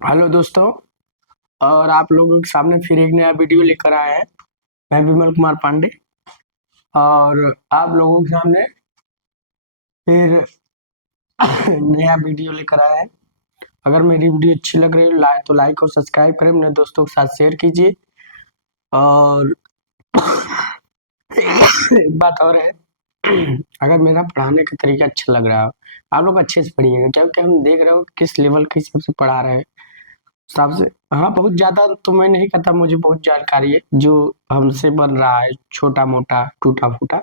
Hello दोस्तों। और आप लोगों के सामने फिर एक नया वीडियो लेकर आए हैं। मैं विमल कुमार पांडे और आप लोगों के सामने फिर नया वीडियो लेकर आए हैं। अगर मेरी वीडियो अच्छी लग रही है तो लाइक और सब्सक्राइब करें, अपने दोस्तों के साथ शेयर कीजिए। और एक बात और है, अगर मेरा पढ़ाने का तरीका अच्छा लग रहा हो, आप लोग अच्छे से पढ़िएगा, क्योंकि हम देख रहे हो किस लेवल के हिसाब से पढ़ा रहे हैं। हिसाब से हाँ, बहुत ज़्यादा तो मैं नहीं कहता, मुझे बहुत जानकारी है। जो हमसे बन रहा है छोटा-मोटा, टूटा-फूटा,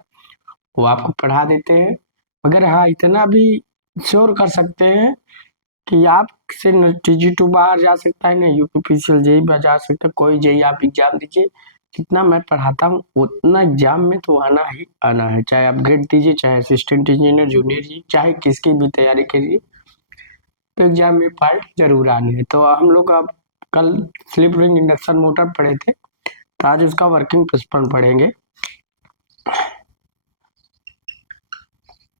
वो आपको पढ़ा देते हैं। मगर हाँ, इतना भी श्योर कर सकते हैं कि आपसे न TG2 बाहर जा सकता है, न यूपीपीसीएल जेईई में जा सकता है। कोई जेईई आप एग्ज़ाम दीजिए, जितना मैं पढ़ाता हूँ उतना एग्ज़ाम में तो आना ही आना है। चाहे आप ग्रेड दीजिए, चाहे असिस्टेंट इंजीनियर, जूनियर जी, चाहे किसकी भी तैयारी करिए, तो एग्जाम में पार्ट जरूर आने हैं। तो हम लोग अब कल स्लिप रिंग इंडक्शन मोटर पढ़े थे, तो आज उसका वर्किंग प्रिंसिपल पढ़ेंगे।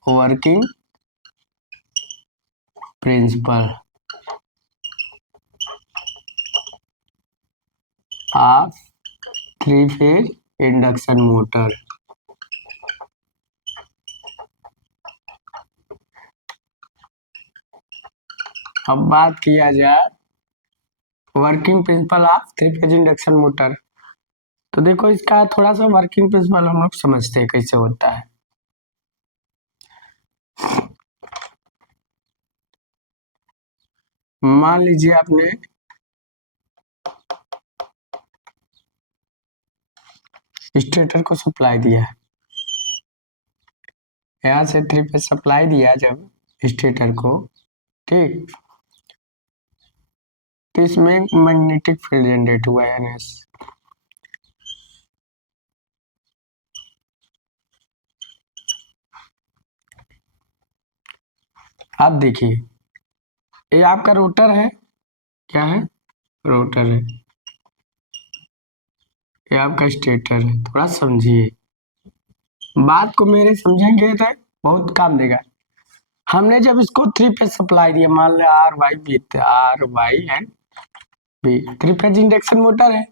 Working principle of three phase induction motor. अब बात किया जाए working principle of three phase induction motor, तो देखो इसका थोड़ा सा वर्किंग प्रिंसिपल हम लोग समझते हैं कैसे होता है। मान लीजिए आपने स्टेटर को सप्लाई दिया है, यहाँ से थ्री फेज सप्लाई दिया जब स्टेटर को, ठीक, तो इसमें मैग्नेटिक फील्ड जनरेट हुआ है NS। आप देखिए, ये आपका रोटर है, क्या है, रोटर है। ये आपका स्टेटर है। थोड़ा समझिए बात को, मेरे समझेंगे तो बहुत काम देगा। हमने जब इसको थ्री फेज सप्लाई दिया, मान लिया RY and B, three phase induction motor है,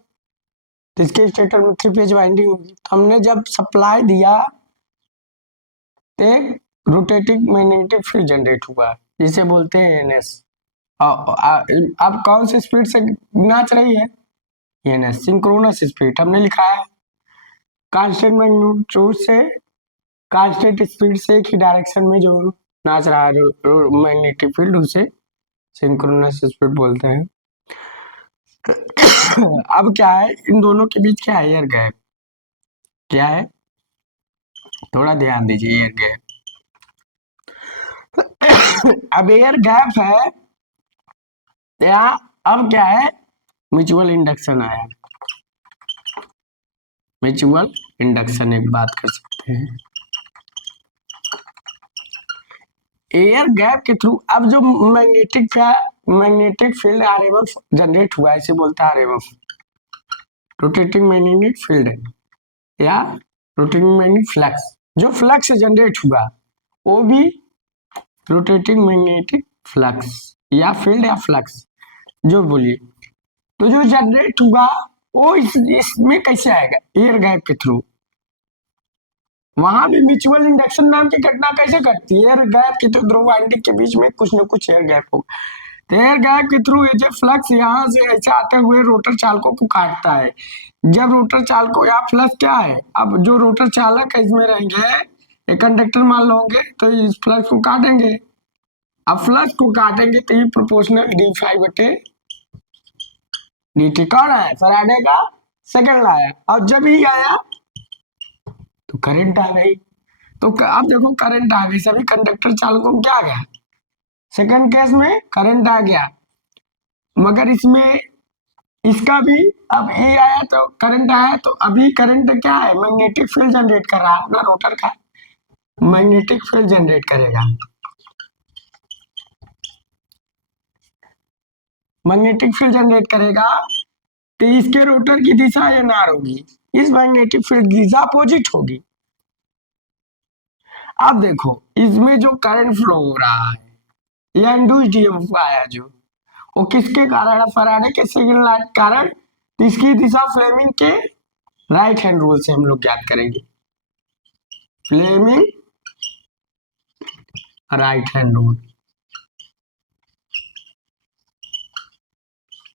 तो इसके स्टेटर में थ्री फेज वाइंडिंग होगी। तो हमने जब सप्लाई दिया तो एक रोटेटिंग मैग्नेटिक फील्ड जनरेट हुआ, जिसे बोलते हैं NS। अब कौन सी स्पीड से नाच रही है? NS सिंक्रोनस स्पीड हमने लिखा है। कांस्टेंट मैग्नीट्यूड से, कांस्टेंट स्पीड से एक ही डायरेक्शन में जो नाच रहा है मैग्नेटिक फील्ड, उसे सिंक्रोनस स्पीड बोलते हैं। अब क्या है, इन दोनों के बीच क्या है? Air gap. क्या है? थोड़ा ध्यान दीजिए, एयर गैप। अब एयर गैप है यहाँ, अब क्या है, म्यूचुअल इंडक्शन आया। म्यूचुअल इंडक्शन एक बात कर सकते हैं। एयर गैप के थ्रू अब जो मैग्नेटिक फील्ड RMF जनरेट हुआ, इसे बोलता है RMF, रोटेटिंग मैग्नेटिक फील्ड या रोटेटिंग मैग्नेटिक फ्लक्स। जो फ्लक्स जनरेट हुआ वो भी रोटेटिंग मैग्नेटिक फ्लक्स या फील्ड या फ्लक्स, जो बोलिए। तो जो जनरेट हुआ वो इसमें कैसे आएगा? एयर गैप के थ्रू। वहां भी म्यूचुअल इंडक्शन नाम की घटना कैसे घटती है? एयर गैप के थ्रू, ध्रुव वाइंडिंग के बीच में कुछ न कुछ एयर गैप होगा। तो एयर गैप के थ्रू ये जो फ्लक्स यहाँ से ऐसे आते हुए रोटर चालकों को काटता है। जब रोटर चालकों, यहाँ फ्लक्स क्या है, अब जो रोटर चालक है इसमें रहेंगे, एक कंडक्टर मान लो होंगे, तो इस फ्लक्स को काटेंगे। अब फ्लक्स को काटेंगे तो ये प्रोपोर्शनल d∅/dt। कौन है? फैराडे का सेकंड लॉ है। और जब ही आया तो करंट आ गई। तो अब देखो करंट आ गई, सभी कंडक्टर चालकों को क्या आ गया? सेकंड केस में करंट आ गया। मगर इसमें इसका भी अब ये आया तो करंट आया, तो अभी करंट क्या है? मैग्नेटिक फील्ड जनरेट कर रहा है, अपना रोटर का मैग्नेटिक फील्ड जनरेट करेगा। मैग्नेटिक फील्ड जनरेट करेगा तो इसके रोटर की दिशा NR होगी, इस मैग्नेटिक फील्ड की दिशा अपोजिट होगी। अब देखो इसमें जो करंट फ्लो हो रहा है या इंड्यूस्ड EMF आया, जो वो किसके कारण है? फैराडे के सेकंड लॉ के कारण। तो इसकी दिशा फ्लेमिंग के राइट हैंड रूल से हम लोग ज्ञात करेंगे। फ्लेमिंग राइट हैंड रूल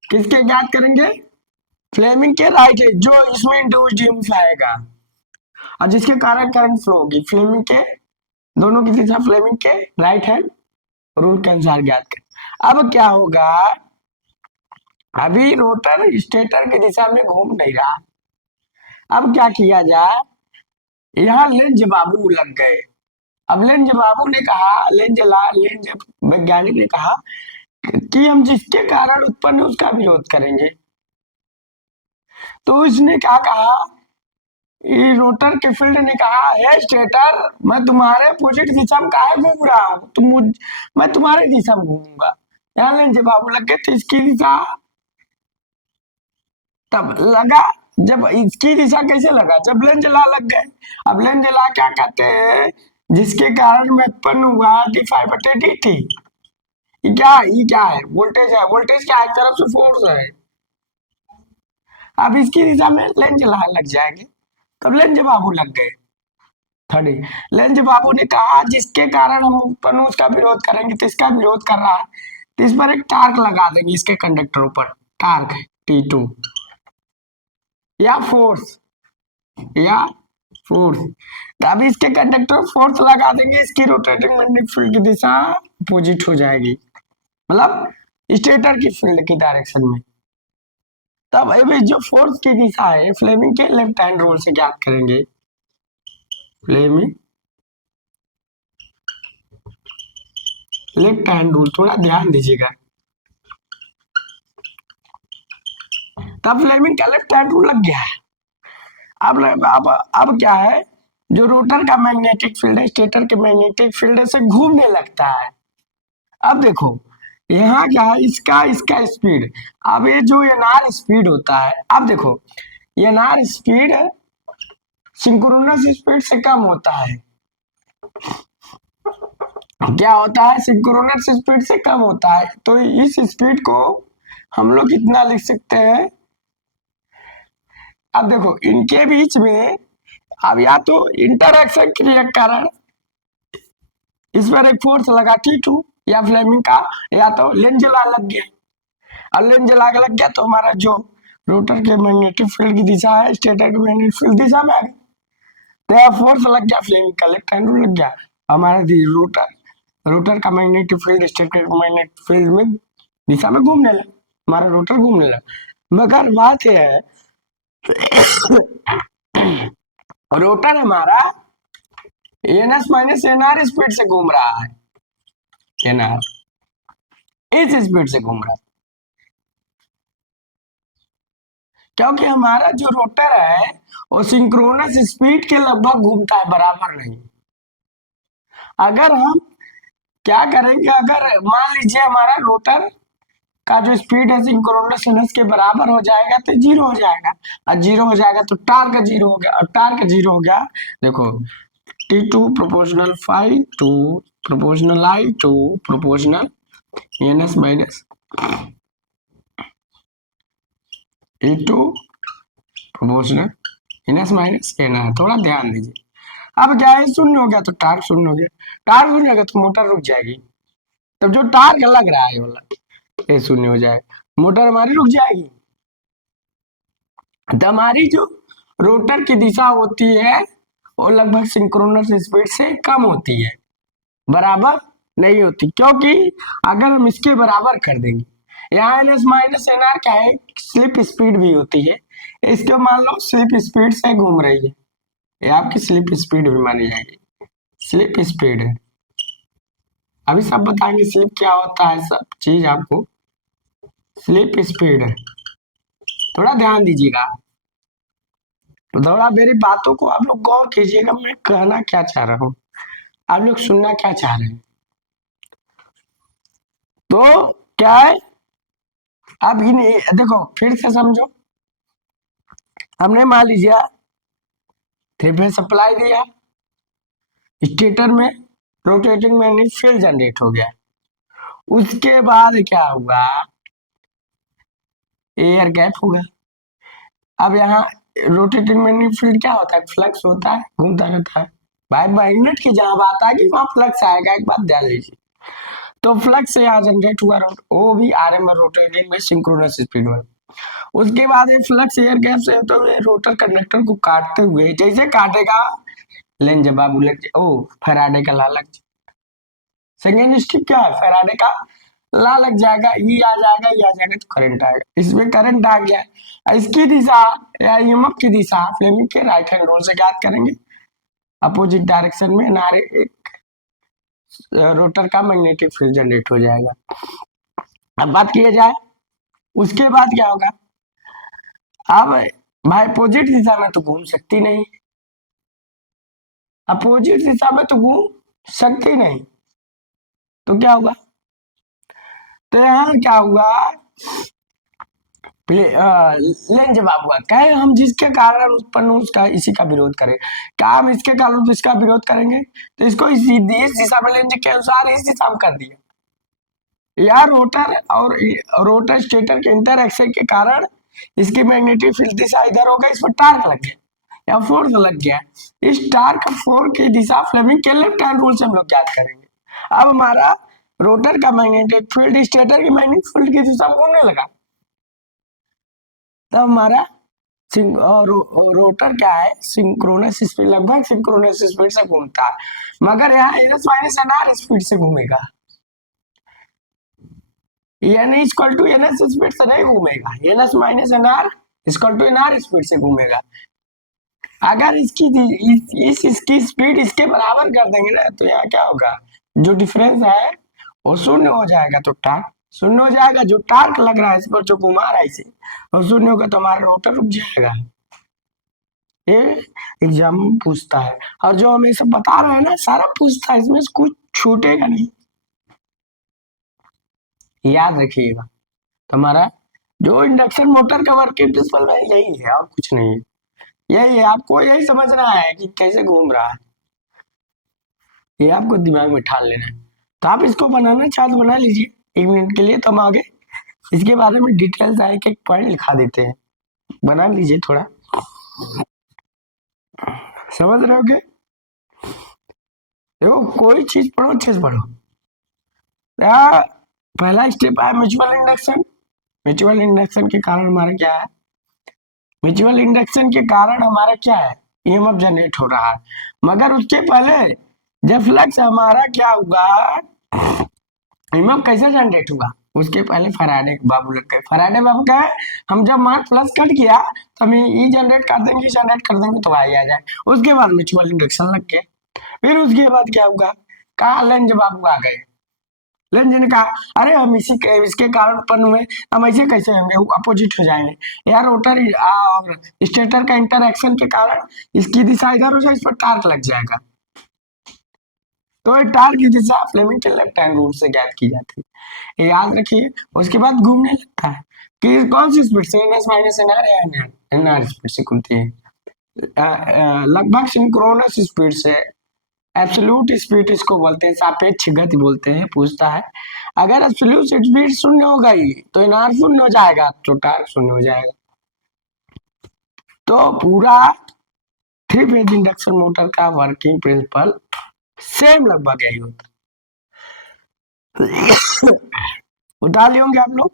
किसके ज्ञात करेंगे? फ्लेमिंग के राइट हैंड, जो इसमें इंड्यूस्ड ईएमएफ आएगा और जिसके कारण करंट फ्लो होगी। फ्लेमिंग के दोनों की दिशा फ्लेमिंग के राइट हैंड रूल के अनुसार ज्ञात करें। अब क्या होगा? अभी रोटर स्टेटर की दिशा में घूम नहीं रहा। अब क्या किया जाए? यहाँ लेंज बाबू लग गए। अब लेंज बाबू ने कहा, लेंज वैज्ञानिक ने कहा कि हम जिसके कारण उत्पन्न उसका विरोध करेंगे। तो उसने क्या कहा? ये रोटर के फील्ड ने कहा, हे स्टेटर, मैं तुम्हारे अपोजिट दिशा में काहे घूम रहा हूँ? मैं तुम्हारे दिशा में घूमूंगा। यहाँ लेंज बाबू लग गए। तो इसकी दिशा तब लगा, जब इसकी दिशा कैसे लगा? जब लेंज लॉ लग गए। अब लेंज लॉ क्या कहते हैं? जिसके कारण में उत्पन्न हुआ d∅dt। ये क्या है? वोल्टेज है। वोल्टेज क्या है? एक तरफ से फोर्स है। अब इसकी दिशा में लेंज लॉ लग जाएंगे। तब लेंज बाबू लग गए। थर्डी, लेंज बाबू ने कहा जिसके कारण हम उत्पन्न उसका विरोध करेंगे। तो इसका विरोध कर रहा है, तो इस पर एक टार्क लगा देंगे इसके कंडक्टरों पर। टार्क T2 या फोर्स अब इसके कंडक्टर फोर्स लगा देंगे। इसकी रोटेटिंग मैग्नेटिक फील्ड की दिशा अपोजिट हो जाएगी, मतलब स्टेटर की फील्ड की डायरेक्शन में। तब अभी जो फोर्स की दिशा है फ्लेमिंग के लेफ्ट हैंड रूल से ज्ञात करेंगे। फ्लेमिंग लेफ्ट हैंड रूल, थोड़ा ध्यान दीजिएगा। तब फ्लेमिंग का लेफ्ट हैंड रूल लग गया है। अब क्या है? जो रोटर का मैग्नेटिक फील्ड है स्टेटर के मैग्नेटिक फील्ड से घूमने लगता है। अब देखो यहाँ क्या है? इसका स्पीड। अब ये जो एनआर स्पीड होता है, अब देखो एनआर स्पीड सिंक्रोनस स्पीड से कम होता है। क्या होता है? सिंक्रोनस स्पीड से कम होता है। तो इस स्पीड को हम लोग कितना लिख सकते हैं? अब देखो इनके बीच में अब या तो इंटरएक्शन क्रिया के कारण इस पर एक फोर्स लगा T2 या फ्लेमिंग का, या तो लेंज लॉ लग गया। और लेंज लॉ लग गया तो हमारा जो रोटर के मैग्नेटिक फील्ड की दिशा है स्टेटर की मैग्नेटिक फील्ड दिशा में आ गई। तो फोर्स लग गया, फ्लेमिंग का लेफ्ट हैंड रूल लग गया। हमारा रोटर का मैग्नेटिक फील्ड स्टेटर के मैग्नेटिक फील्ड में दिशा में घूमने लगा। हमारा रोटर घूमने लगा। मगर बात यह है रोटर हमारा एनएस माइनस एनआर स्पीड से घूम रहा है। एनआर इस स्पीड से घूम रहा है, क्योंकि हमारा जो रोटर है वो सिंक्रोनस स्पीड के लगभग घूमता है, बराबर नहीं। अगर हम क्या करेंगे? अगर मान लीजिए हमारा रोटर का जो स्पीड है सिंक्रोनस के बराबर हो जाएगा तो जीरो हो जाएगा। और जीरो हो जाएगा तो टार्क जीरो हो गया। और टार्क जीरो हो गया, देखो T2 proportional phi two proportional I two proportional NS minus E2 proportional NS minus NR. थोड़ा ध्यान दीजिए। अब क्या है? शून्य हो गया तो टार्क शून्य हो गया। टार्क शून्य हो गया तो मोटर रुक जाएगी। तब जो टार्क लग रहा है वाला ये शून्य हो जाएगा, मोटर हमारी रुक जाएगी। तो हमारी जो रोटर की दिशा होती है वो लगभग सिंक्रोनस स्पीड से कम होती है, बराबर नहीं होती। क्योंकि अगर हम इसके बराबर कर देंगे, यहाँ एनएस माइनस एनआर क्या है? स्लिप स्पीड भी होती है। इसके मान लो स्लिप स्पीड से घूम रही है, ये आपकी स्लिप स्पीड भी मानी जाएगी। स्लिप स्पीड है, अभी सब बताएंगे स्लिप क्या होता है, सब चीज आपको। स्लिप स्पीड है, थोड़ा ध्यान दीजिएगा। तो थोड़ा मेरी बातों को आप लोग गौर कीजिएगा, मैं कहना क्या चाह रहा हूँ, आप लोग सुनना क्या चाह रहे हैं। तो क्या है? अब इन्हें देखो फिर से समझो। हमने मान लीजिए 3 फेज सप्लाई दिया, स्टेटर में रोटेटिंग मैग्नेटिक फील्ड जनरेट हो गया। उसके बाद क्या हुआ? एयर गैप होगा। अब यहाँ रोटेटिंग मैग्नेटिक फील्ड क्या होता है, फ्लक्स होता है, घूमता रहता है। भाई मैग्नेट की जहां बात आएगी वहां फ्लक्स आएगा, एक बात ध्यान लीजिए। तो फ्लक्स से यहाँ जनरेट हुआ वो भी आरएम रोटेटिंग में सिंक्रोनस स्पीड में। उसके बाद ये फ्लक्स एयर गैप से तो ये रोटर कंडक्टर को काटते हुए जैसे काटेगा लेंज बाबू ओ फैराडे का ला लग। सेकेंड स्टेप क्या है, फैराडे का ला लग जाएगा, ये आ जाएगा, ये आ जाएगा तो करंट आएगा। इसमें करंट आ गया, इसकी दिशा या ईएमएफ की दिशा फ्लेमिंग के राइट हैंड रूल से ज्ञात करेंगे। अपोजिट डायरेक्शन में नारे एक रोटर का मैग्नेटिक फील्ड जनरेट हो जाएगा। अब बात किया जाए उसके बाद क्या होगा। अब भाई अपोजिट दिशा में तो घूम सकती नहीं, अपोजिट दिशा में तो घूम सकती नहीं, तो क्या होगा, तो यहाँ क्या हुआ, लेंज बाबू कहे हम जिसके कारण उत्पन्न उसका इसी का विरोध करें। क्या हम इसके कारण इसका विरोध करेंगे, तो इसको इस दिशा में लेंज के अनुसार इस दिशा में कर दिया। या रोटर और रोटर स्टेटर के इंटरएक्शन के कारण इसकी मैग्नेटिक फील्ड दिशा इधर हो गई, इस पर टार्क लग गया या फोर्स लग गया। इस टार्क फोर्स की दिशा फ्लेमिंग के लेफ्ट हैंड रूल से हम लोग ज्ञात करेंगे। अब हमारा रोटर का मैग्नेटिक फील्ड स्टेटर की मैग्नेटिक फील्ड की दिशा में घूमने लगा, तब हमारा रोटर क्या है, सिंक्रोनस स्पीड, लगभग सिंक्रोनस स्पीड से घूमता है, मगर यहाँ एनएस माइनस एनआर स्पीड से घूमेगा। N equal to NS speed से नहीं घूमेगा, NS minus NR equal to NR speed से घूमेगा। अगर इसकी स्पीड इसके बराबर कर देंगे ना, तो यहाँ क्या होगा, जो डिफरेंस है वो शून्य हो जाएगा, तो टार्क शून्य हो जाएगा, जो टार्क लग रहा है इस पर जो घुमा रहा है इसे, और शून्य होगा तो हमारा रोटर रुक जाएगा। ये एग्जाम पूछता है, और जो हमें सब बता रहे हैं ना सारा पूछता है, इसमें से कुछ छूटेगा नहीं, याद रखिएगा। तो हमारा जो इंडक्शन मोटर का वर्किंग प्रिंसिपल है यही है और कुछ नहीं है, यही है, आपको यही समझना है कि कैसे घूम रहा है, ये आपको दिमाग में ठान लेना है। तो आप इसको बनाना चाहे तो बना लीजिए 1 मिनट के लिए, तो हम आगे इसके बारे में डिटेल्स आए कि एक पॉइंट लिखा देते हैं, बना लीजिए थोड़ा, समझ रहे हो क्या। देखो कोई चीज पढ़ो अच्छे से पढ़ो। पहला स्टेप है म्यूचुअल इंडक्शन। म्यूचुअल इंडक्शन के कारण हमारा क्या है, म्यूचुअल इंडक्शन के कारण हमारा क्या है, ईएमएफ जनरेट हो रहा है, मगर उसके पहले जब फ्लक्स हमारा क्या हुआ, ईएमएफ कैसे जनरेट हुआ, उसके पहले फैराडे बाबू लग गए। फैराडे बाबू क्या है, हम जब मान प्लस कट किया तो हम ई जनरेट कर देंगे, जनरेट कर देंगे तो आई आ जाए। उसके बाद म्यूचुअल इंडक्शन लग गया, फिर उसके बाद क्या होगा, कहा लेंज बाबू आ गए। लेंज ने कहा अरे हम इसके कारण उत्पन्न हुए, हम ऐसे कैसे होंगे, अपोजिट हो जाएंगे यार, रोटर और स्टेटर का इंटरएक्शन के कारण इसकी दिशा इधर हो जाए, इस पर टार्क लग जाएगा। तो टार्क की दिशा फ्लेमिंग के लेफ्ट हैंड रूल से ज्ञात की जाती है, ये याद रखिए। उसके बाद घूमने लगता है कि कौन सी स्पीड से, एनएस माइनस एनआर या एनआर स्पीड से घूमती है, लगभग सिंक्रोनस स्पीड से। एब्सोल्यूट स्पीड इसको बोलते हैं, सापेक्ष गति बोलते हैं। पूछता है अगर एब्सोल्यूट स्पीड शून्य हो गई तो एनआर शून्य हो जाएगा, तो टार्क शून्य हो जाएगा। तो पूरा 3 फेज इंडक्शन मोटर का वर्किंग प्रिंसिपल सेम लगभग यही होता है। उठा लिए होंगे आप लोग,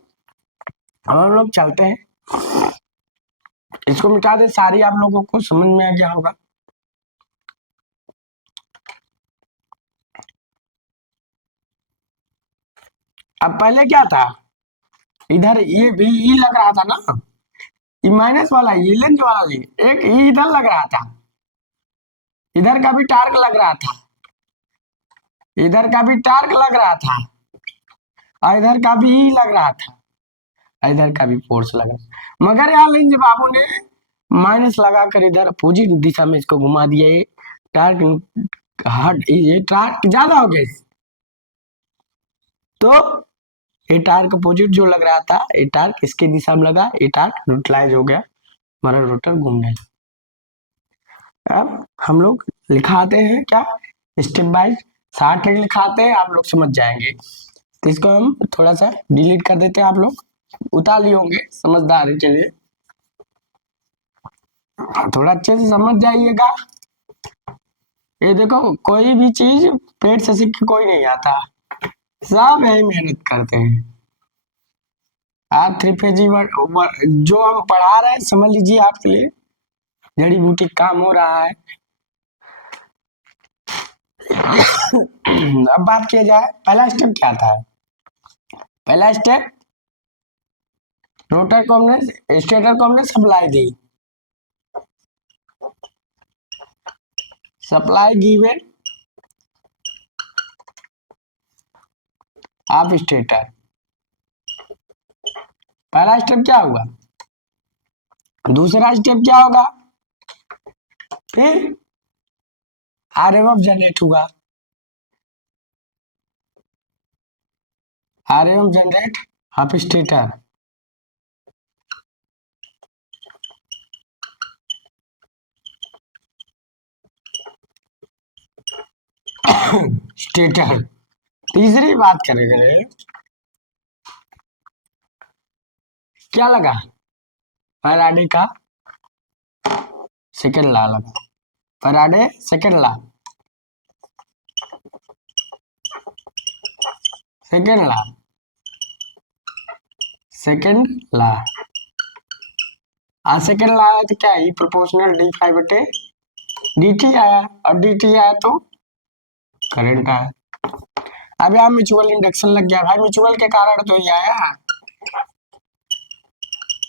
हम लोग चलते हैं, इसको मिटा दे, सारी आप लोगों को समझ में आ गया होगा। अब पहले क्या था, इधर ये भी ई लग रहा था ना, ये माइनस वाला ये लेंज वाला ले, एक ई इधर लग रहा था, इधर का भी टार्क लग रहा था, इधर का भी टार्क लग रहा था, और इधर का भी ई लग रहा था, इधर का भी फोर्स लग रहा, मगर यहाँ लेंज बाबू ने माइनस लगाकर इधर अपोजिट दिशा में इसको घुमा दिया, ये टार्क हट, ये टार्क ज्यादा हो गया, तो ये टार्क अपोजिट जो लग रहा था, ये टार्क इसके दिशा में लगा, ये टार्क न्यूट्रलाइज हो गया, हमारा रोटर घूमने लगा। अब हम लोग लिखाते हैं क्या, स्टेप बाय शार्ट लिखाते हैं, आप लोग समझ जाएंगे। तो इसको हम थोड़ा सा डिलीट कर देते हैं आप लोग। उतार लिए होंगे, समझदार है। चलिए थोड़ा अच्छे से समझ जाइएगा। ये देखो, कोई भी चीज पेट से सीख के कोई नहीं आता, सब यही मेहनत करते हैं। आप त्रिपेजी जो हम पढ़ा रहे हैं, समझ लीजिए आपके लिए जड़ी बूटी काम हो रहा है। अब बात किया जाए, पहला स्टेप क्या था? पहला स्टेप, रोटर को हमने, स्टेटर को हमने supply the, supply given of stator. पहला स्टेप क्या हुआ? दूसरा स्टेप क्या होगा? फिर आरएमएफ जनरेट हुआ, RMF generate of stator. Stator. तीसरी बात करेंगे, क्या लगा? फैराडे का सेकंड लॉ लगा, Faraday second law, second law, second law. आज सेकंड लॉ आया तो क्या है? प्रोपोर्शनल डी फाइव बटे डी टी आया, और डी टी आया तो करंट आया। अब यहाँ म्यूचुअल इंडक्शन लग गया भाई, म्यूचुअल के कारण तो ये आया,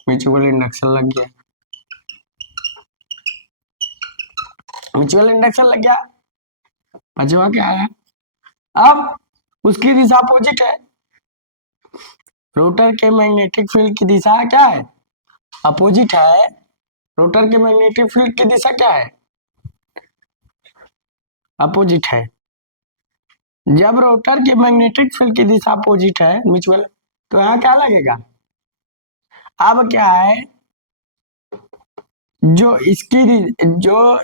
म्यूचुअल इंडक्शन लग गया, म्यूचुअल इंडक्शन लग गया। बचवा क्या आया? अब उसकी दिशा अपोजिट है, रोटर के मैग्नेटिक फील्ड की दिशा क्या है? अपोजिट है। रोटर के मैग्नेटिक फील्ड की दिशा क्या है? अपोजिट है। जब रोटर के मैग्नेटिक फील्ड की दिशा अपोजिट है म्यूचुअल, तो यहाँ क्या लगेगा? अब क्या है, जो इसकी जो,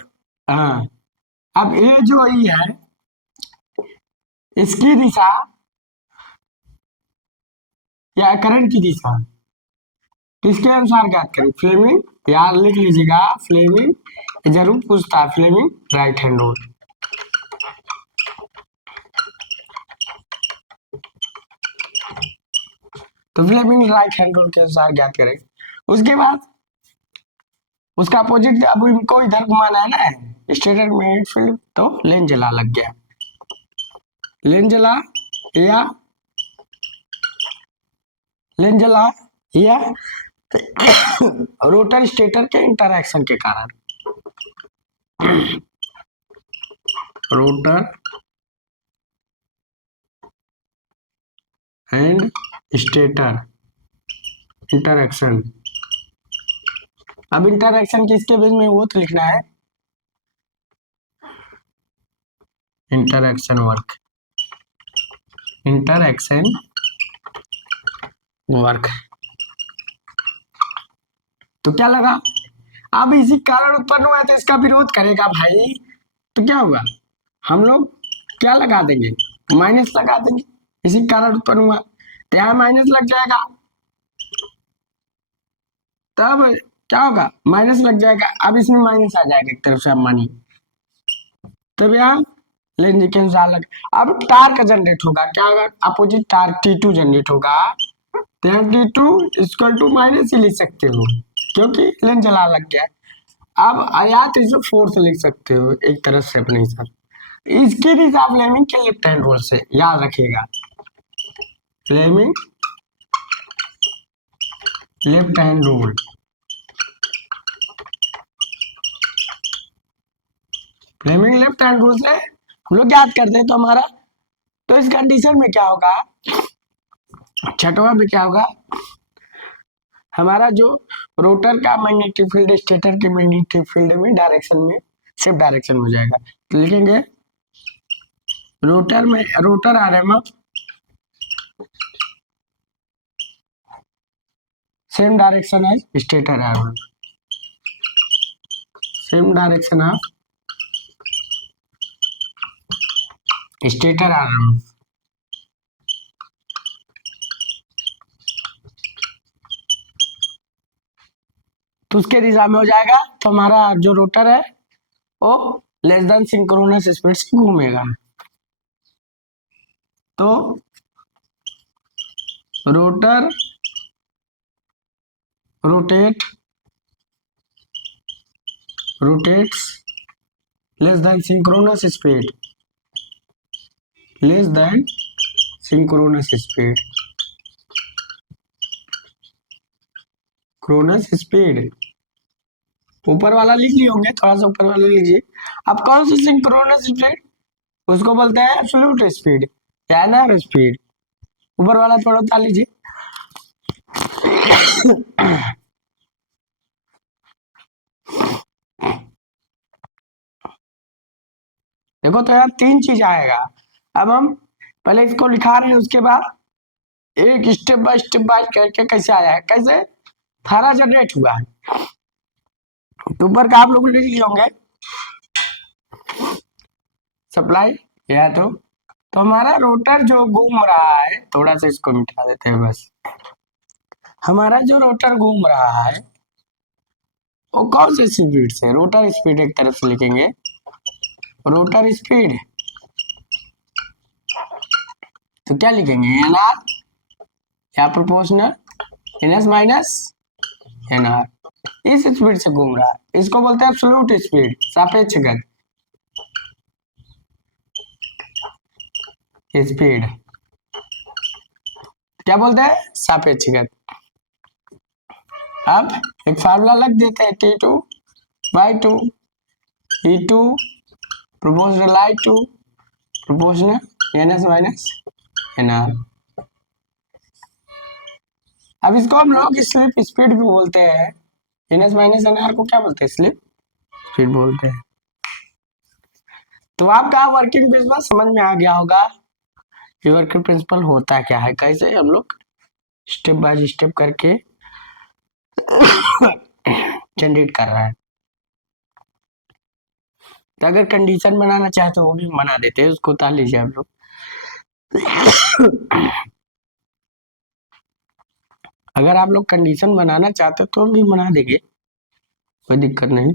हाँ, अब ये जो ई है, इसकी दिशा या करंट की दिशा किसके अनुसार ज्ञात करें? फ्लेमिंग, यार लिख लीजिएगा, फ्लेमिंग जरूर पूछता है, फ्लेमिंग राइट हैंड रूल। तो फ्लेमिंग राइट हैंड रूल के अनुसार ज्ञात करें। उसके बाद उसका अपोजिट, अब इनको इधर घुमाना है ना, स्टेटर मैग्नेटिक फील्ड, तो लेंज लॉ लग गया, लेंज लॉ या लेंज लॉ या रोटर स्टेटर के इंटरैक्शन के कारण, रोटर एंड स्टेटर इंटरैक्शन। अब इंटरैक्शन किसके बेस में, वो तो लिखना है, इंटरैक्शन वर्क, इंटरैक्शन वर्क। तो क्या लगा? अब इसी कारण उत्पन्न हुआ है तो इसका विरोध करेगा भाई, तो क्या होगा? हम लोग क्या लगा देंगे? माइनस लगा देंगे, इसी कारण उत्पन्न हुआ, तो यहाँ माइनस लग जाएगा, तब क्या होगा? माइनस लग जाएगा। अब इसमें माइनस आ जाएगा एक तरफ से, आप मानिए, तब यहाँ लेंज के अनुसार लग। अब टार्क जनरेट होगा, क्या होगा? अपोजिट टार्क T2 जनरेट होगा, तो यहाँ T2 इक्वल टू माइनस ही लिख सकते हो, क्योंकि लेंज जला लग गया। अब या तो इसे फोर्स लिख सकते हो एक तरफ से अपने हिसाब, इसकी दिशा फ्लेमिंग के लेफ्ट हैंड रूल से, याद रखिएगा, Fleming left hand rule, Fleming left hand rule से हम लोग याद करते हैं तो हमारा, तो इस कंडीशन में क्या होगा, छठवां में क्या होगा, हमारा जो रोटर का मैग्नेटिक फील्ड स्टेटर के मैग्नेटिक फील्ड में डायरेक्शन में सिर्फ डायरेक्शन हो जाएगा, तो लिखेंगे रोटर में, रोटर आरएमएफ सेम डायरेक्शन है stator RMF, same direction of stator RMF. तो उसके दिशा में हो जाएगा, तो हमारा जो रोटर है वो लेस देन सिंक्रोनस स्पीड से घूमेगा। तो rotor rotates less than synchronous speed, less than synchronous speed, synchronous speed ऊपर वाला लिख लिए होंगे, थोड़ा सा ऊपर वाला लीजिए। अब कौन सी सिंक्रोनस स्पीड, उसको बोलते हैं एब्सोल्यूट स्पीड या एनआर स्पीड। ऊपर वाला थोड़ा उतार लीजिए। देखो तो यार 3 चीज आएगा। अब हम पहले इसको लिखा रहे हैं, उसके बाद एक स्टेप बाय करके कैसे आया है, कैसे थारा जनरेट हुआ है। तो ऊपर का आप लोग लिख लिए होंगे सप्लाई या तो हमारा रोटर जो घूम रहा है, थोड़ा सा इसको मिटा देते हैं बस। हमारा जो रोटर घूम रहा है वो कौन से स्पीड से, रोटर स्पीड एक तरफ से लिखेंगे, रोटर स्पीड तो क्या लिखेंगे, एन आर या proportional NS minus N R. इस स्पीड से घूम रहा है, इसको बोलते हैं एब्सोल्यूट स्पीड, सापेक्ष गति स्पीड, क्या बोलते हैं, सापेक्ष गति। अब एक फार्मूला लग देते हैं, T2/2 E2 proportional I2 proportional NS minus NR। अब इसको हम लोग स्लिप स्पीड भी बोलते हैं। NS माइनस NR को क्या बोलते हैं, स्लिप स्पीड बोलते हैं। तो आपका वर्किंग प्रिंसिपल समझ में आ गया होगा। ये वर्किंग प्रिंसिपल होता क्या है, कैसे हम लोग स्टेप बाय स्टेप करके जनरेट कर रहा है। तो अगर कंडीशन बनाना चाहे तो वो भी बना देते हैं, उसको उतार लीजिए आप लोग। अगर आप लोग कंडीशन बनाना चाहते हो तो भी बना देंगे, कोई दिक्कत नहीं।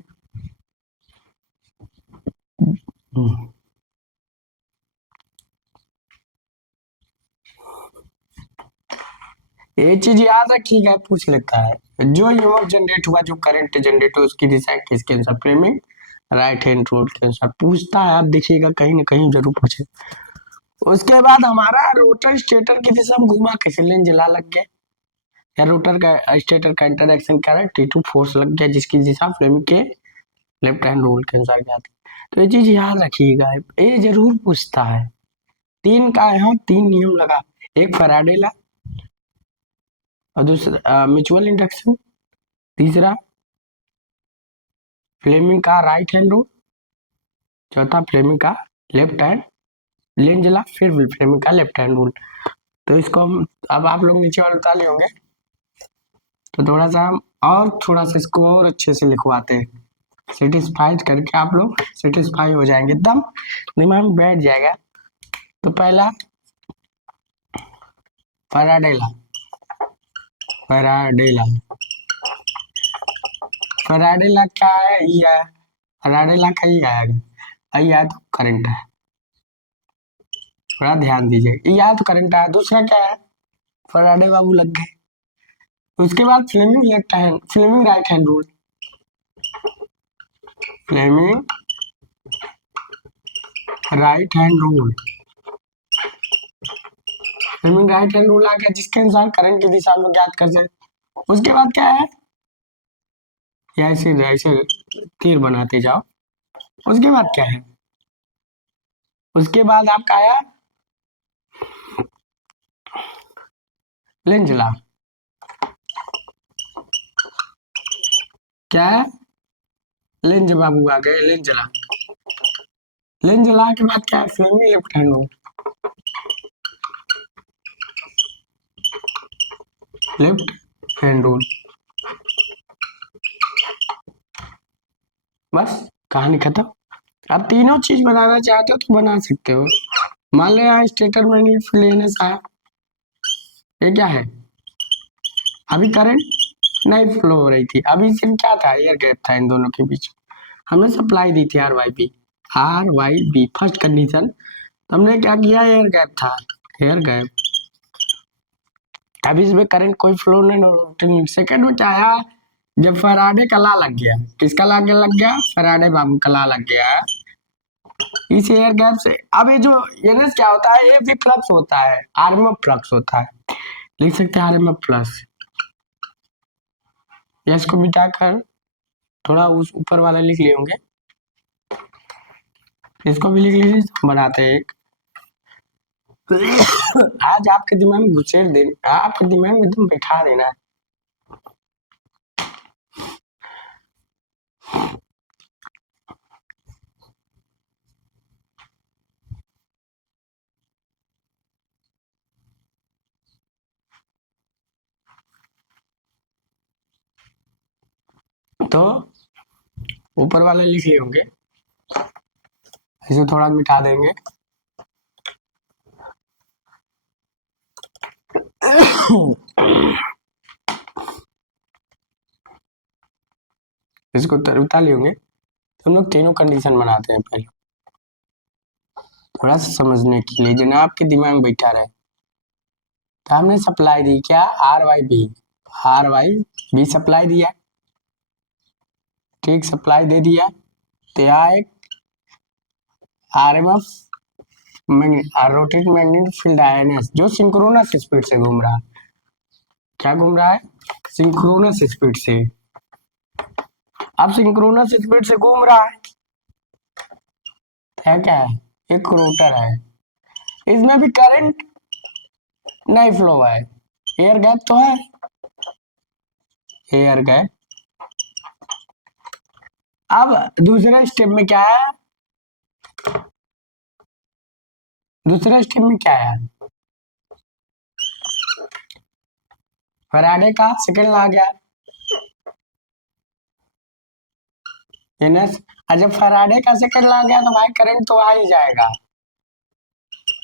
ये चीज याद रखिएगा, पूछ लेता है जो ईएमएफ जनरेट हुआ, जो करंट जनरेट हुआ, उसकी दिशा किसके अनुसार, फ्लेमिंग राइट हैंड रूल के अनुसार पूछता है। आप देखिएगा कहीं ना कहीं जरूर पूछे। उसके बाद हमारा रोटर स्टेटर की दिशा में घुमा कैसे, लेंस जला लग गया या रोटर का स्टेटर का इंटरएक्शन क्या है, T2 फोर्स लग गया, जिसकी दिशा फ्लेमिंग के लेफ्ट हैंड रूल के अनुसार जाती है। तो ये चीज याद रखिएगा, ये जरूर पूछता है। 3 का यहाँ 3 नियम लगा, एक फैराडे लॉ और दूसरा म्यूचुअल इंडक्शन, तीसरा फ्लेमिंग का राइट हैंड रूल, चौथा फ्लेमिंग का लेफ्ट हैंड लेंज लॉ, फिर फ्लेमिंग का लेफ्ट हैंड रूल। तो इसको हम अब आप लोग नीचे वाले उतार लिए होंगे, तो थोड़ा सा हम और थोड़ा सा इसको और अच्छे से लिखवाते हैं, सेटिस्फाइड करके आप लोग सेटिस्फाई हो जाएंगे, एकदम दिमाग में बैठ जाएगा। तो पहला फैराडे लॉ, फैराडे लॉ क्या है, ई है, फैराडे लॉ का ई आएगा, आई आया तो करंट है, थोड़ा ध्यान दीजिए, ई आया तो करंट आया। दूसरा क्या है, फैराडे बाबू लग गए। उसके बाद Fleming right hand rule, Fleming right hand rule, Fleming right hand rule आ गया, जिसके अनुसार करंट की दिशा हम लोग ज्ञात कर सकते। उसके बाद क्या है, या ऐसे ऐसे तीर बनाते जाओ। उसके बाद क्या है, उसके बाद आपका आया लेंज लॉ, क्या है, लेंज बाबू आ गए, लेंज लॉ। लेंज लॉ के बाद क्या है, Fleming left hand rule, left hand rule. बस कहानी खत्म। आप तीनों चीज बनाना चाहते हो तो बना सकते हो। मान लो यहाँ स्टेटर मैग्नेटिक फील्ड लेने सा, ये क्या है, अभी करंट नहीं फ्लो हो रही थी। अभी सिर्फ क्या था, एयर गैप था इन दोनों के बीच। हमने सप्लाई दी थी R Y B first condition. हमने क्या किया, एयर गैप था, एयर गैप। अभी इसमें करंट कोई फ्लो नहीं। सेकंड में क्या आया, जब फराडे का लॉ लग गया, किसका लॉ लग गया, फराडे बाबू का लॉ लग गया इस एयर गैप से। अब ये जो एनएस क्या होता है, ये भी फ्लक्स होता है, आरएमएफ फ्लक्स होता है, लिख सकते हैं आरएमएफ प्लस। इसको मिटाकर थोड़ा उस ऊपर वाला लिख लिए होंगे, इसको भी लिख लीजिए, बनाते हैं एक। आज आपके दिमाग में घुसेड़ दे, आपके दिमाग में एकदम बैठा देना है। तो ऊपर वाले लिख लिए होंगे, इसे थोड़ा मिटा देंगे। इसको उतार लिए होंगे। तो हम लोग तीनों कंडीशन बनाते हैं पहले, थोड़ा सा समझने के लिए, जना आपके दिमाग में बैठा रहे। तो हमने सप्लाई दी क्या, आर वाई बी सप्लाई दिया, ठीक, सप्लाई दे दिया। तो यहाँ एक RMF rotate magnetic field INS जो सिंक्रोनस स्पीड से घूम रहा है। क्या घूम रहा है, सिंक्रोनस स्पीड से। अब सिंक्रोनस स्पीड से घूम रहा है क्या है, एक रोटर है, इसमें भी करंट नहीं फ्लो है, एयर गैप तो है, एयर गैप। अब दूसरे स्टेप में क्या है, दूसरे स्टेप में क्या है, फैराडे का सेकंड लॉ आ गया, एनएस। जब फैराडे का सेकंड लॉ आ गया तो भाई करंट तो आ ही जाएगा,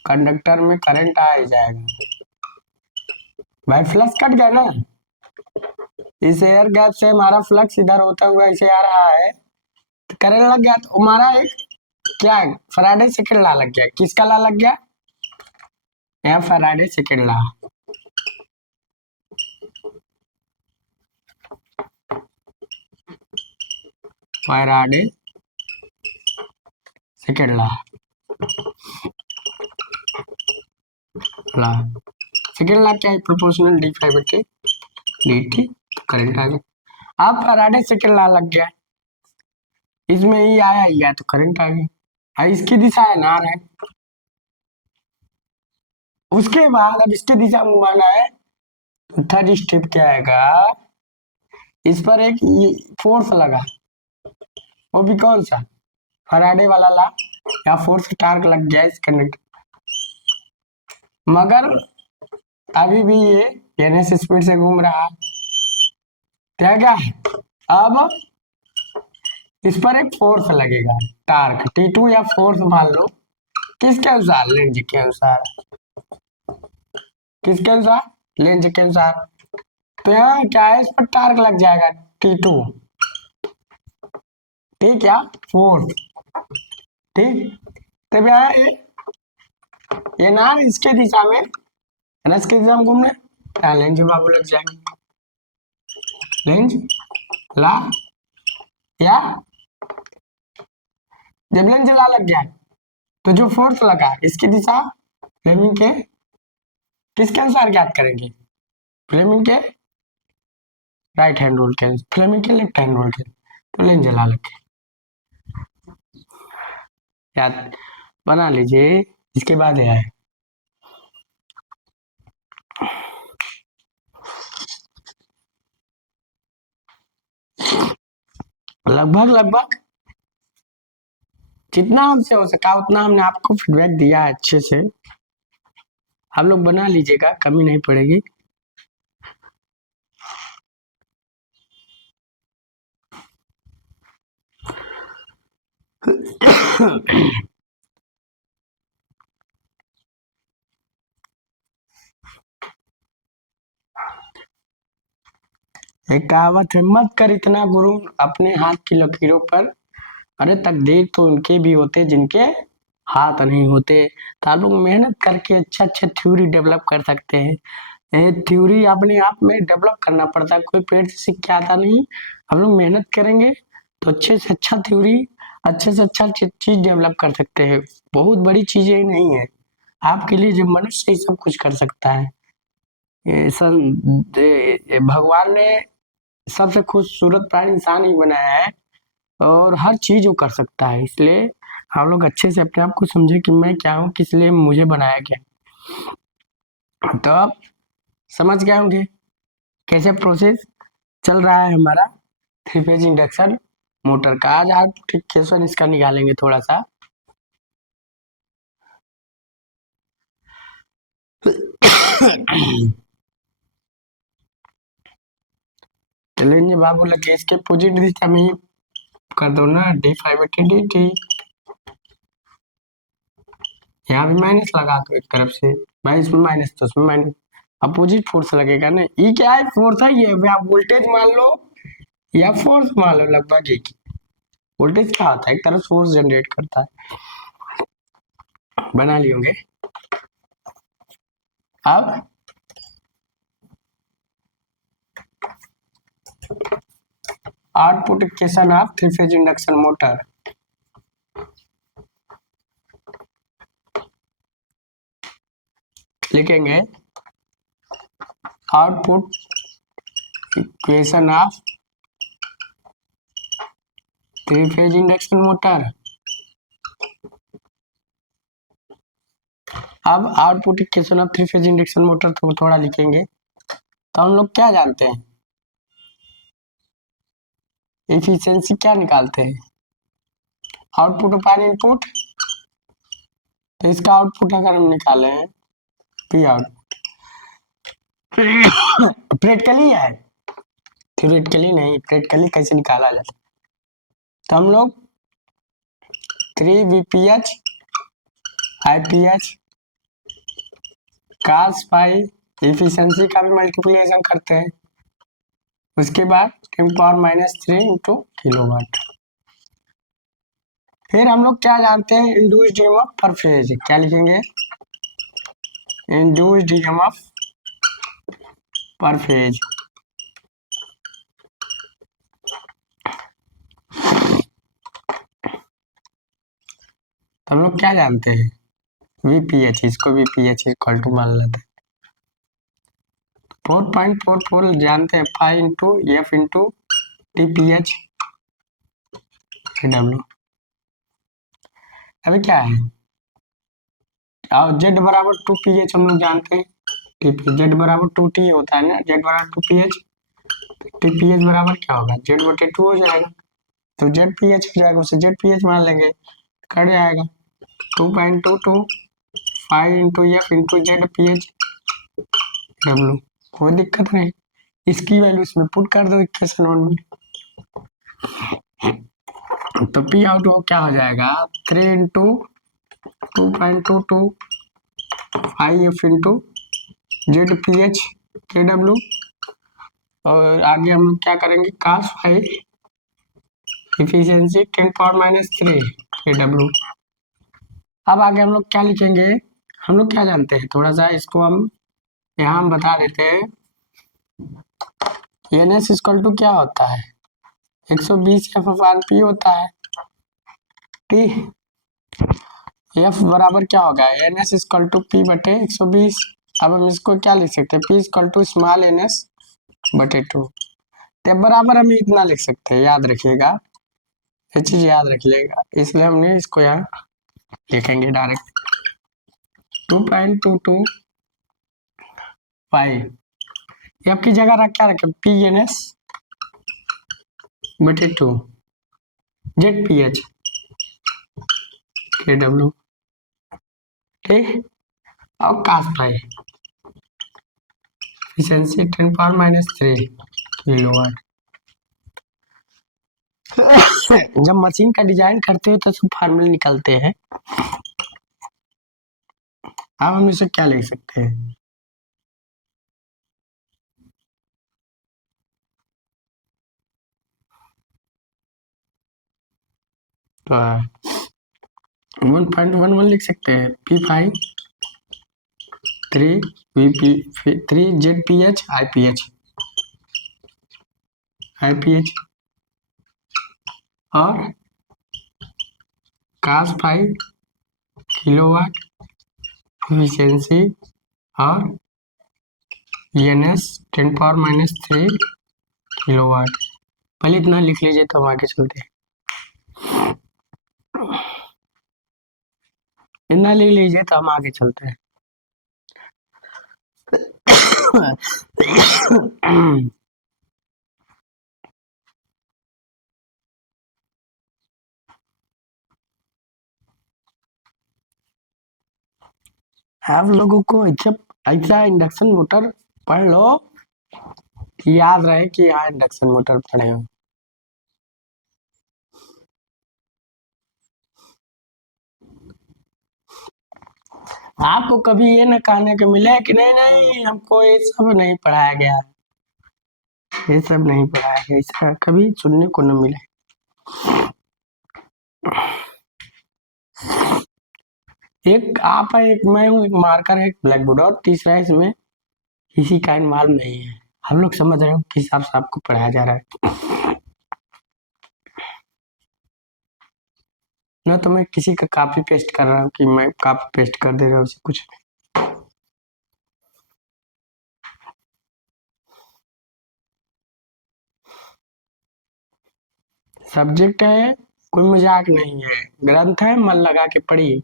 कंडक्टर में करंट आ ही जाएगा भाई, फ्लक्स कट गया ना। इस एयर गैप से हमारा फ्लक्स इधर होता हुआ ऐसे आ रहा है, तो करंट लग गया, तो हमारा एक क्या है, फैराडे सेकंड लॉ लग गया। किसका लॉ लग गया, यहाँ Faraday second law, Faraday second law, law second law क्या है, प्रोपोर्शनल डी फाई बटे डी टी, करंट आ गया। अब फैराडे सेकंड लॉ लग गया, इसमें ही आया ही है तो करंट आ गया। इसकी दिशा है ना है, उसके बाद अब इसकी दिशा घुमाना है, तो थर्ड स्टेप क्या आएगा, इस पर एक फोर्स लगा, वो भी कौन सा, फैराडे वाला ला, या फोर्स टार्क लग गया इस कंडक्टर, मगर अभी भी ये एनएस स्पीड से घूम रहा है। क्या क्या है, अब इस पर एक फोर्स लगेगा, टार्क T2 या फोर्स मान लो, किसके अनुसार, लेंज के अनुसार, किसके अनुसार, लेंज के अनुसार। तो यहाँ क्या है, इस पर टार्क लग जाएगा T2, ठीक, या फोर्स, ठीक। तब यहाँ ये ना इसके दिशा में, नस की दिशा में घूमने, यहाँ लेंज बाबू लग जाएंगे, लेंज ला, या जब लेंज ला लग गया तो जो फोर्स लगा इसकी दिशा फ्लेमिंग के किसके अनुसार ज्ञात करेंगे, फ्लेमिंग के राइट हैंड रूल के, फ्लेमिंग के लेफ्ट हैंड रूल के, तो लेंज ला लग गया, याद बना लीजिए। इसके बाद यह है, लगभग लगभग जितना हमसे हो सका उतना हमने आपको फीडबैक दिया है अच्छे से, आप लोग बना लीजिएगा, कमी नहीं पड़ेगी। एक कहावत है, मत कर इतना गुरूर अपने हाथ की लकीरों पर, अरे तकदीर तो उनके भी होते जिनके हाथ नहीं होते। तो आप लोग मेहनत करके अच्छा अच्छा थ्योरी डेवलप कर सकते हैं। ये थ्योरी अपने आप में डेवलप करना पड़ता है, कोई पेड़ से सीख के आता नहीं। हम लोग मेहनत करेंगे तो अच्छे से अच्छा थ्योरी, अच्छे से अच्छा चीज डेवलप कर सकते हैं। बहुत बड़ी चीजें ही नहीं है आपके लिए, जो मनुष्य ही सब कुछ कर सकता है। ये भगवान ने सबसे खूबसूरत प्राणी इंसान ही बनाया है, और हर चीज वो कर सकता है। इसलिए हम लोग अच्छे से अपने आप को समझे कि मैं क्या हूँ, किस लिए मुझे बनाया गया। तो आप समझ गए होंगे कैसे प्रोसेस चल रहा है हमारा थ्री फेज इंडक्शन मोटर का। आज आप क्वेश्चन इसका निकालेंगे थोड़ा सा। चलिए बाबू लगे इसके पोजिट दिशा में कर दो ना, d5/dt। यहाँ भी माइनस लगा दो एक तरफ से, भाई इसमें माइनस तो उसमें माइनस, अपोजिट फोर्स लगेगा ना। ई क्या है, फोर्स है। ये आप वोल्टेज मान लो या फोर्स मान लो, लगभग एक ही। वोल्टेज क्या होता है, एक तरफ फोर्स जनरेट करता है। बना लिए होंगे। अब output equation of three phase induction motor. लिखेंगे output equation of three phase induction motor. अब output equation of three phase induction motor तो थोड़ा लिखेंगे। तो हम लोग क्या जानते हैं, एफिशिएंसी क्या निकालते हैं, आउटपुट अपान इनपुट। तो इसका आउटपुट अगर हम निकाले हैं पी आउट, प्रैक्टिकली है, थ्योरेटिकली नहीं। प्रैक्टिकली कैसे निकाला जाता है, तो हम लोग 3 VPH IPH cos पाई एफिशिएंसी का भी मल्टीप्लिकेशन करते हैं, उसके बाद 10⁻³ इंटू किलोवाट। फिर हम लोग क्या जानते हैं, इंड्यूस्ड ईएमएफ पर फेज। क्या लिखेंगे, इंड्यूस्ड ईएमएफ पर फेज। हम लोग क्या जानते हैं, VPH, इसको VPH इक्वल टू मान लेते हैं 4.44 जानते हैं, pi into F into TPH W. अभी क्या है, और जेड बराबर 2PH हम लोग जानते हैं, TP जेड बराबर 2T होता है ना, जेड बराबर 2PH। TPH बराबर क्या होगा, Z/2 हो जाएगा। तो ZPH हो जाएगा, उसे ZPH मान लेंगे, कट जाएगा 2.22 five into F into ZPH W. कोई दिक्कत नहीं, इसकी वैल्यू इसमें पुट कर दो इक्वेशन 1 में। तो पी आउट वो क्या हो जाएगा, 3 into 2.22 five F into ZPH KW। और आगे हम लोग क्या करेंगे, cos फाइव इफिशियंसी 10⁻³ KW। अब आगे हम लोग क्या लिखेंगे, हम लोग क्या जानते हैं, थोड़ा सा इसको हम यहाँ हम बता देते हैं। NS इक्वल टू क्या होता है, 120 F/P होता है। ठीक, F बराबर क्या होगा, NS इक्वल टू P/120। अब हम इसको क्या लिख सकते हैं, P equal to small NS/2। तो बराबर हम इतना लिख सकते हैं, याद रखिएगा, ये चीज याद रखिएगा, इसलिए हमने इसको यहाँ लिखेंगे डायरेक्ट 2.22 फाइव। एफ की जगह रख क्या रखें, PNS/2 ZPH KW। ठीक, और cos फाइव एफिशिएंसी 10⁻³ किलोवाट। जब मशीन का डिजाइन करते हैं तो सब फार्मूले निकलते हैं। अब हम इसे क्या लिख सकते हैं, तो 1.11 लिख सकते हैं। P5 3 ZPH IPH और cos 5 किलोवाट एफिशिएंसी और ENS 10⁻³ किलोवाट। पहले इतना लिख लीजिए तो हम आगे चलते हैं। इतना लिख लीजिए तो हम आगे चलते हैं। आप लोगों को ऐसा इंडक्शन मोटर पढ़ लो कि याद रहे कि यहाँ इंडक्शन मोटर पढ़े हो। आपको कभी ये न कहने को मिले कि नहीं नहीं हमको ये सब नहीं पढ़ाया गया, ये सब नहीं पढ़ाया गया, ऐसा कभी सुनने को न मिले। एक आप है, एक मैं हूँ, एक मार्कर है, एक ब्लैक बोर्ड और तीसरा इसमें किसी का इन्वॉल्व नहीं है। हम लोग समझ रहे हो किस हिसाब से आपको पढ़ाया जा रहा है। ना तो मैं किसी का कॉपी पेस्ट कर रहा हूँ कि मैं कॉपी पेस्ट कर दे रहा हूँ कुछ। सब्जेक्ट है, कोई मजाक नहीं है, ग्रंथ है, मन लगा के पढ़िए।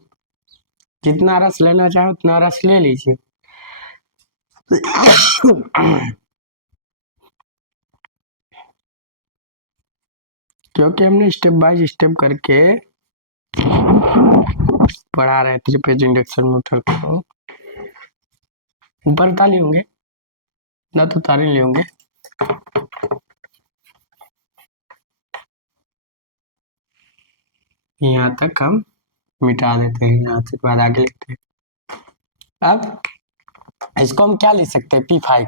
जितना रस लेना चाहो उतना रस ले लीजिए। क्योंकि हमने स्टेप बाय स्टेप करके पढ़ा रहे थे पेज इंडक्शन मोटर को। ऊपर ताली होंगे ना तो ताली ले होंगे। यहाँ तक हम मिटा देते हैं, यहाँ से बाद आगे लिखते हैं। अब इसको हम क्या लिख सकते हैं? P5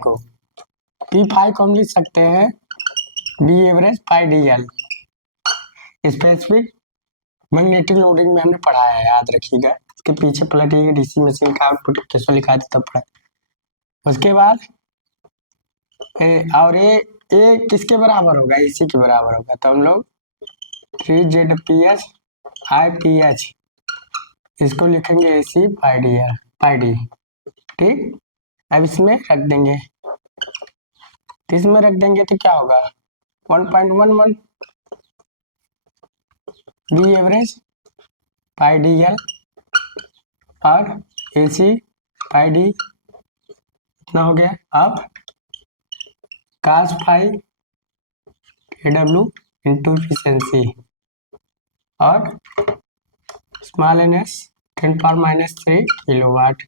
को हम लिख सकते हैं B एवरेज पाई DL। स्पेसिफिक मैग्नेटिक लोडिंग में हमने पढ़ाया है, याद रखिएगा। इसके पीछे पलटिएगा, डीसी मशीन का आउटपुट कैसे लिखा था तब पढ़ा। उसके बाद और ये किसके बराबर होगा? इसी के बराबर होगा, तो हम लोग 3ZPH IPH इसको लिखेंगे AC पाई डी। ठीक, अब इसमें रख देंगे, तो इसमें रख देंगे तो क्या होगा? 1.11 B एवरेज पाई DL और AC पाई D इतना हो गया। अब cos 5 KW इंटू एफिशिएंसी और स्मॉल ns 10⁻³ किलोवाट।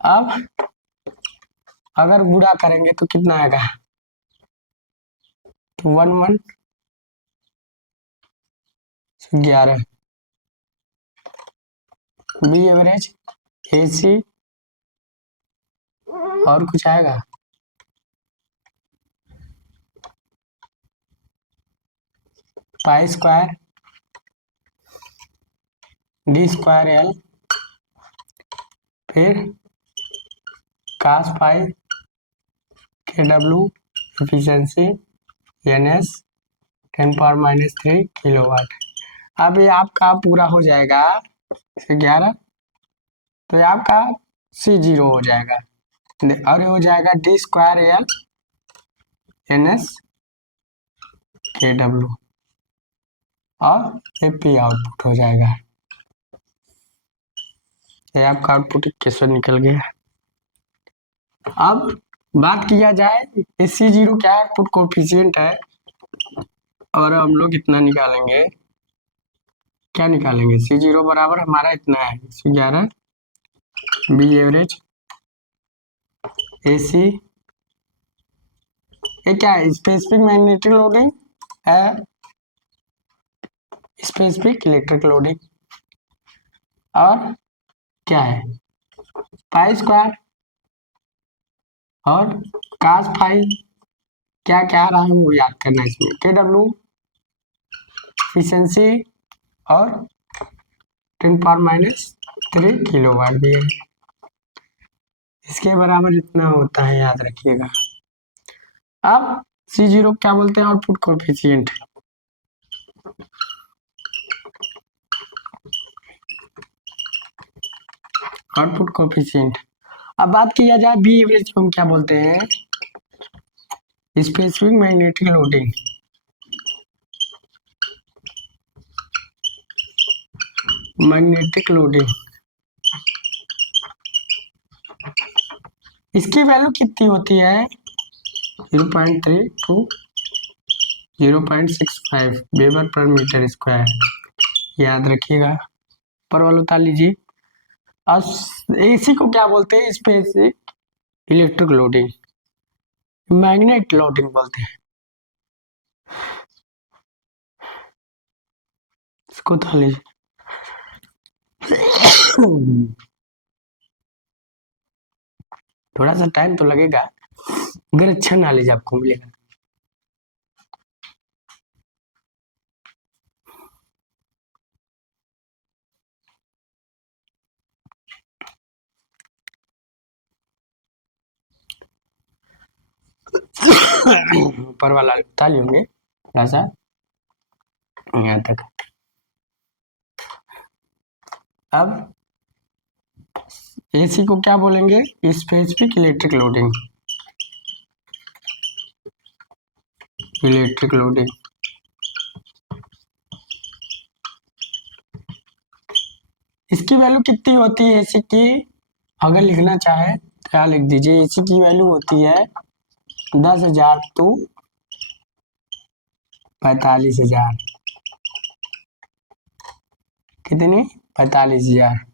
अब अगर गुणा करेंगे तो कितना आएगा? तो 11 बी एवरेज AC और कुछ आएगा? पाई स्क्वायर D²L फिर cos 5 KW efficiency NS 10⁻³ kilowatt. अब ये आपका पूरा हो जाएगा 11, तो ये आपका C0 हो जाएगा और ये हो जाएगा D²L NS KW और AP आउटपुट हो जाएगा। ये आपका आउटपुट कैसे निकल गया। अब बात किया जाए, C0 क्या आउटपुट कोएफिशिएंट है और हम लोग इतना निकालेंगे। क्या निकालेंगे? C0 बराबर हमारा इतना है 11 B एवरेज AC, ये क्या है? स्पेसिफिक मैग्नेटिक लोडिंग है, स्पेसिफिक इलेक्ट्रिक लोडिंग और क्या है? पाई स्क्वायर और cos 5 क्या क्या आ रहा है वो याद करना है इसमें। KW एफिशिएंसी और 10⁻³ किलोवाट भी है। इसके बराबर इतना होता है, याद रखिएगा। अब C0 क्या बोलते हैं? Output coefficient. Output coefficient. अब बात किया जाए बी एवरेज को हम क्या बोलते हैं? Specific magnetic loading. Magnetic loading, इसकी वैल्यू कितनी होती है? 0.3 to 0.65 weber per metre square. याद रखिएगा, पर वाला उतार लीजिए। अब एसी को क्या बोलते हैं? Specific electric loading, magnet loading बोलते हैं। इसको उतार लीजिए। थोड़ा सा टाइम तो लगेगा, अगर अच्छा नॉलेज आपको मिलेगा। ऊपर वाला ताली होंगे थोड़ा सा यहाँ तक। अब एसी को क्या बोलेंगे? Specific electric loading. Electric loading, इसकी वैल्यू कितनी होती है एसी की? अगर लिखना चाहे तो क्या लिख दीजिए? एसी की वैल्यू होती है 10,000 टू 45,000। कितनी? 45,000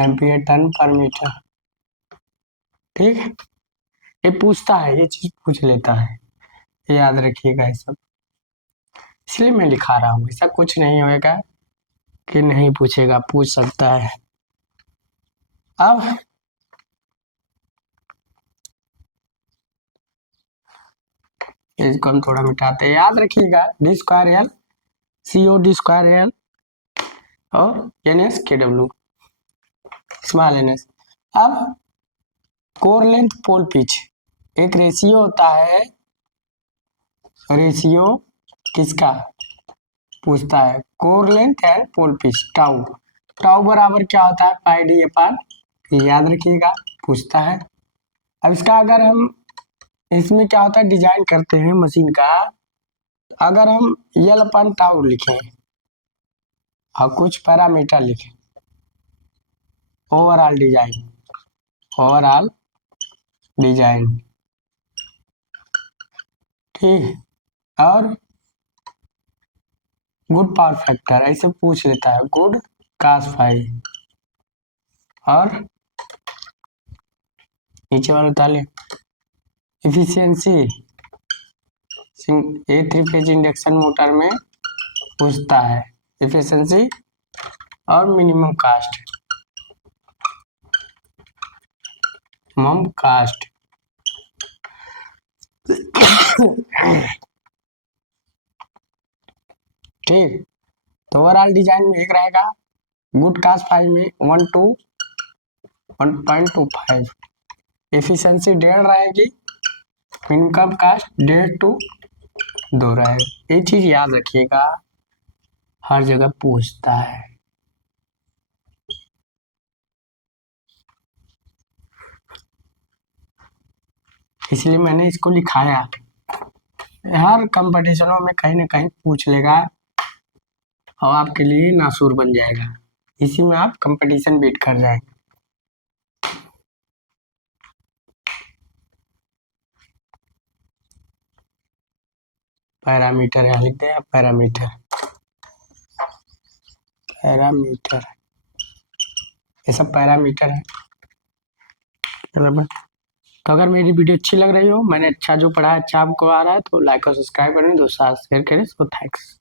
एम्पियर टन पर मीटर। ठीक है, ये पूछता है, ये चीज पूछ लेता है, याद रखिएगा ये सब। इसलिए मैं लिखा रहा हूँ, ऐसा कुछ नहीं होएगा कि नहीं पूछेगा, पूछ सकता है। अब इसको हम थोड़ा मिटाते हैं। याद रखिएगा, d²L CO d²L और NS KW स्मॉल NS। अब कोर लेंथ पोल पिच, एक रेशियो होता है। रेशियो किसका पूछता है? Core length and pole pitch, tau. Tau बराबर क्या होता है? पाई डी अपान, याद रखिएगा, पूछता है। अब इसका अगर हम इसमें क्या होता है, डिजाइन करते हैं मशीन का, अगर हम यल अपन टाउ लिखें और कुछ पैरामीटर लिखें, ओवरऑल डिजाइन, ओवरऑल डिजाइन, ठीक, और गुड पावर फैक्टर ऐसे पूछ लेता है, गुड cos फाई, और नीचे वाला डाले एफिशिएंसी। ए 3 फेज इंडक्शन मोटर में पूछता है एफिशिएंसी और मिनिमम कास्ट, मिनिमम कास्ट। ठीक, तो ओवरऑल डिजाइन में एक रहेगा, गुड cos फाई में 1 to 1.25, एफिशिएंसी 1.5 रहेगी, मिनिमम कास्ट 1.5 to 2 रहेगा। ये चीज याद रखिएगा, हर जगह पूछता है। इसलिए मैंने इसको लिखाया, हर कंपटीशनों में कहीं ना कहीं पूछ लेगा और आपके लिए नासूर बन जाएगा, इसी में आप कंपटीशन बीट कर जाएंगे। पैरामीटर यहाँ लिख दे, पैरामीटर, पैरामीटर, ये सब पैरामीटर है। बराबर। तो अगर मेरी वीडियो अच्छी लग रही हो, मैंने अच्छा जो पढ़ा है अच्छा आपको आ रहा है, तो लाइक और सब्सक्राइब करें, दोस्तों शेयर करें। So thanks.